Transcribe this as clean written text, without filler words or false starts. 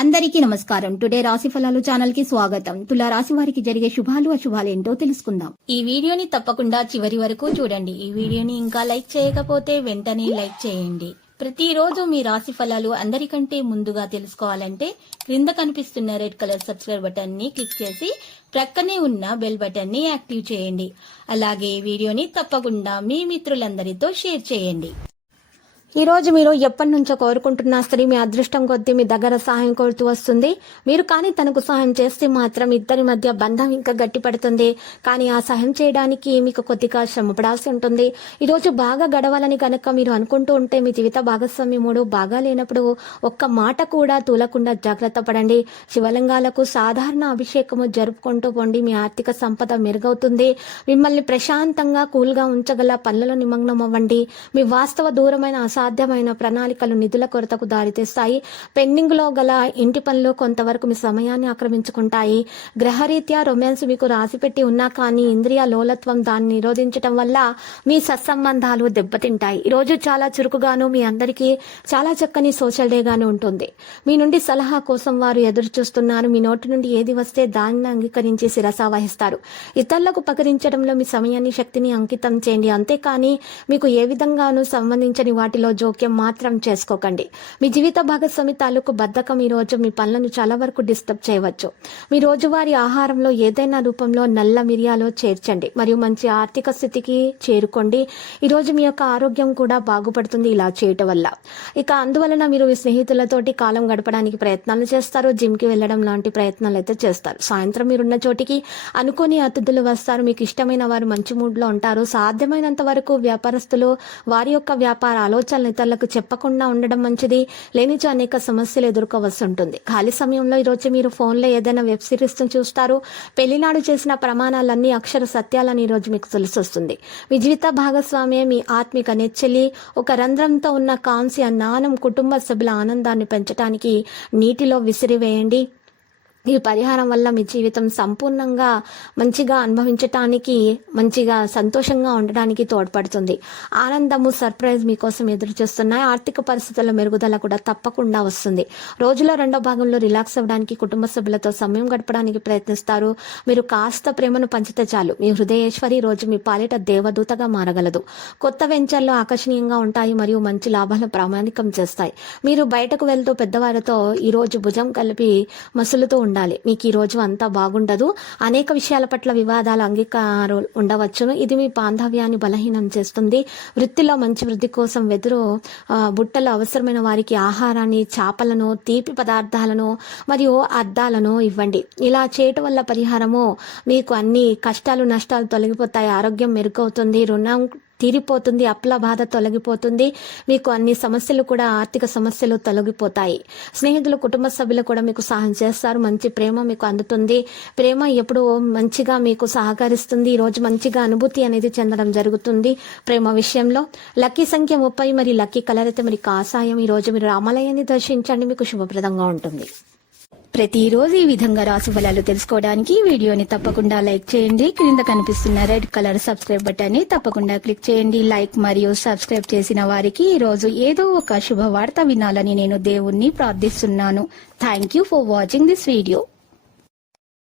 అందరికీ నమస్కారం. టుడే రాశి ఫలాలు ఛానల్ కి స్వాగతం. తులా రాశి వారికి జరిగే శుభాలు అశుభాలు ఏంటో తెలుసుకుందాం. ఈ వీడియోని తప్పకుండా చివరి వరకు చూడండి. ఈ వీడియోని ఇంకా లైక్ చేయకపోతే వెంటనే లైక్ చేయండి. ప్రతిరోజు మీ రాశి ఫలాలు అందరికంటే ముందుగా తెలుసుకోవాలంటే క్రింద కనిపిస్తున్న రెడ్ కలర్ సబ్స్క్రైబ్ బటన్ ని క్లిక్ చేసి ప్రక్కనే ఉన్న బెల్ బటన్ ని యాక్టివ్ చేయండి. అలాగే ఈ వీడియోని తప్పకుండా మీ మిత్రులందరితో షేర్ చేయండి. ఈ రోజు మీరు ఎప్పటి నుంచో కోరుకుంటున్న స్త్రీ మీ అదృష్టం కొద్దీ మీ దగ్గర సహాయం కోరుతూ వస్తుంది. మీరు కానీ తనకు సహాయం చేస్తే మాత్రం ఇద్దరి మధ్య బంధం ఇంకా గట్టిపడుతుంది. కానీ ఆ సహాయం చేయడానికి మీకు కొద్దిగా శ్రమపడాల్సి ఉంటుంది. ఈ రోజు బాగా గడవాలని కనుక మీరు అనుకుంటూ ఉంటే మీ జీవిత భాగస్వామి మూడు బాగా లేనప్పుడు ఒక్క మాట కూడా తూలకుండా జాగ్రత్త పడండి. శివలింగాలకు సాధారణ అభిషేకము జరుపుకుంటూ పోండి. మీ ఆర్థిక సంపద మెరుగవుతుంది. మిమ్మల్ని ప్రశాంతంగా కూల్గా ఉంచగల పనులలో నిమగ్నం అవ్వండి. మీ వాస్తవ దూరమైన సాధ్యమైన ప్రణాళికలు నిధుల కొరతకు దారితీస్తాయి. పెండింగ్ లో గల ఇంటి పనులు కొంతవరకు మీ సమయాన్ని ఆక్రమించుకుంటాయి. గ్రహరీత్యా రొమాన్స్ మీకు రాసిపెట్టి ఉన్నా కానీ ఇంద్రియ లోలత్వం దాన్ని నిరోధించడం వల్ల మీ సత్సంబంధాలు దెబ్బతింటాయి. ఈ రోజు చాలా చురుకుగాను మీ అందరికీ చాలా చక్కని సోషల్ డే గాను ఉంటుంది. మీ నుండి సలహా కోసం వారు ఎదురు చూస్తున్నారు. మీ నోటి నుండి ఏది వస్తే దానిని అంగీకరించి శిరస వహిస్తారు. ఇతరులకు ఉపకరించడంలో మీ సమయాన్ని శక్తిని అంకితం చేయండి. అంతేకాని మీకు ఏ విధంగానూ సంబంధించని వాటిలో జోక్యం మాత్రం చేసుకోకండి. మీ జీవిత భాగస్వామి తాలూకు బద్ధకం ఈ రోజు మీ పనులను చాలా వరకు డిస్టర్బ్ చేయవచ్చు. మీ రోజువారీ ఆహారంలో ఏదైనా రూపంలో నల్ల మిరియాలు చేర్చండి మరియు మంచి ఆర్థిక స్థితికి చేరుకోండి. ఈ రోజు మీ యొక్క ఆరోగ్యం కూడా బాగుపడుతుంది ఇలా చేయటం వల్ల. ఇక అందువలన మీరు మీ స్నేహితులతోటి కాలం గడపడానికి ప్రయత్నాలు చేస్తారు. జిమ్ కి వెళ్లడం లాంటి ప్రయత్నాలు అయితే చేస్తారు. సాయంత్రం మీరున్న చోటికి అనుకోని అతిథులు వస్తారు. మీకు ఇష్టమైన వారు మంచి మూడ్ లో ఉంటారు. సాధ్యమైనంత వరకు వ్యాపారస్తులు వారి యొక్క వ్యాపార ఆలోచనలు ఇతరులకు చెప్పకుండా ఉండడం మంచిది. లేనిచో అనేక సమస్యలు ఎదుర్కోవాల్సి ఉంటుంది. ఖాళీ సమయంలో ఈరోజు మీరు ఫోన్లో ఏదైనా వెబ్ సిరీస్ చూస్తారు. పెళ్లినాడు చేసిన ప్రమాణాలన్నీ అక్షర సత్యాలని ఈరోజు మీకు తెలిసి వస్తుంది. మీ జీవిత భాగస్వామి మీ ఆత్మిక నెచ్చెలి ఒక రంధ్రంతో ఉన్న కాంస్య నాణం కుటుంబ సభ్యుల ఆనందాన్ని పెంచడానికి నీటిలో విసిరివేయండి. ఈ పరిహారం వల్ల మీ జీవితం సంపూర్ణంగా మంచిగా అనుభవించటానికి మంచిగా సంతోషంగా ఉండడానికి తోడ్పడుతుంది. ఆనందము సర్ప్రైజ్ మీకోసం ఎదురు చూస్తున్నాయి. ఆర్థిక పరిస్థితుల మెరుగుదల కూడా తప్పకుండా వస్తుంది. రోజులో రెండో భాగంలో రిలాక్స్ అవ్వడానికి కుటుంబ సభ్యులతో సమయం గడపడానికి ప్రయత్నిస్తారు. మీరు కాస్త ప్రేమను పంచితే చాలు మీ హృదయేశ్వరి రోజు మీ పాలిట దేవదూతగా మారగలదు. కొత్త వెంచర్లు ఆకర్షణీయంగా ఉంటాయి మరియు మంచి లాభాలను ప్రామాణికం చేస్తాయి. మీరు బయటకు వెళ్తూ పెద్దవారితో ఈ రోజు భుజం కలిపి మసులుతూ ఉండాలి. మీకు ఈ రోజు అంతా బాగుండదు. అనేక విషయాల పట్ల వివాదాలు అంగీకారం ఉండవచ్చును. ఇది మీ బాంధవ్యాన్ని బలహీనం చేస్తుంది. వృత్తిలో మంచి వృద్ధి కోసం వెదురు బుట్టలు అవసరమైన వారికి ఆహారాన్ని, చేపలను, తీపి పదార్థాలను మరియు అద్దాలను ఇవ్వండి. ఇలా చేయటం వల్ల పరిహారము మీకు అన్ని కష్టాలు నష్టాలు తొలగిపోతాయి. ఆరోగ్యం మెరుగవుతుంది. రుణం తీరిపోతుంది. అప్పుల బాధ తొలగిపోతుంది. మీకు అన్ని సమస్యలు కూడా ఆర్థిక సమస్యలు తొలగిపోతాయి. స్నేహితులు కుటుంబ సభ్యులు కూడా మీకు సహాయం చేస్తారు. మంచి ప్రేమ మీకు అందుతుంది. ప్రేమ ఎప్పుడు మంచిగా మీకు సహకరిస్తుంది. ఈ రోజు మంచిగా అనుభూతి అనేది చెందడం జరుగుతుంది. ప్రేమ విషయంలో లక్కీ సంఖ్య 30 మరి లక్కీ కలర్ అయితే మరి కాషాయం. ఈ రోజు మీరు రామాలయాన్ని దర్శించండి. మీకు శుభప్రదంగా ఉంటుంది. ప్రతిరోజు ఈ విధంగా రాశి ఫలాలు తెలుసుకోవడానికి వీడియోని తప్పకుండా లైక్ చేయండి. క్రింద కనిపిస్తున్న రెడ్ కలర్ సబ్స్క్రైబ్ బటన్ ని తప్పకుండా క్లిక్ చేయండి. లైక్ మరియు సబ్స్క్రైబ్ చేసిన వారికి ఈ రోజు ఏదో ఒక శుభవార్త వినాలని నేను దేవుణ్ణి ప్రార్థిస్తున్నాను. Thank you for watching this video.